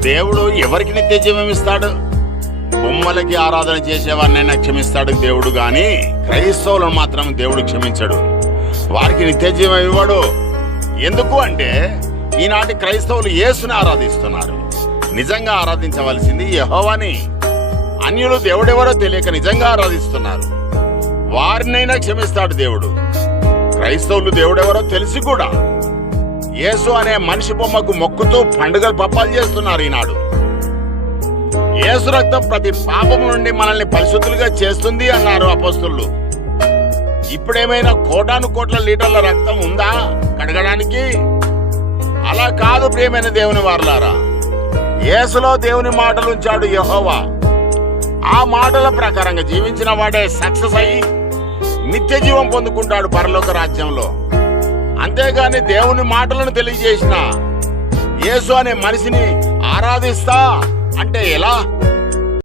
దేవుడు ఎవరికి నిత్య జీవం ఇస్తాడు? బొమ్మలకి ఆరాధన చేసేవారినైనా క్షమిస్తాడు దేవుడు, గాని క్రైస్తవులను మాత్రం దేవుడు క్షమించడు. వారికి నిత్య జీవం ఇవ్వడు. ఎందుకు అంటే ఈనాటి క్రైస్తవులు యేసుని ఆరాధిస్తున్నారు. నిజంగా ఆరాధించవలసింది యెహోవాని. అన్యులు దేవుడెవరో తెలియక నిజంగా ఆరాధిస్తున్నారు. వారినైనా క్షమిస్తాడు దేవుడు. క్రైస్తవులు దేవుడెవరో తెలిసి కూడా యేసు అనే మనిషి బొమ్మకు మొక్కుతూ పండుగలు పప్పాలు చేస్తున్నారు. ఈనాడు యేసు రక్తం ప్రతి పాపం నుండి మనల్ని పరిశుద్ధులుగా చేస్తుంది అన్నారు అపోస్తులు. ఇప్పుడేమైనా కోటాను కోట్ల లీటర్ల రక్తం ఉందా కడగడానికి? అలా కాదు ప్రియమైన దేవుని వారలారా. యేసులో దేవుని మాటలు ఉంచాడు యెహోవా. ఆ మాటల ప్రకారంగా జీవించిన వాడే సక్సెస్ అయ్యి నిత్య జీవం పొందుకుంటాడు పరలోక రాజ్యంలో. అంతేగాని దేవుని మాటలను తెలియజేసిన యేసు అనే మనిషిని ఆరాధిస్తా అంటే ఎలా?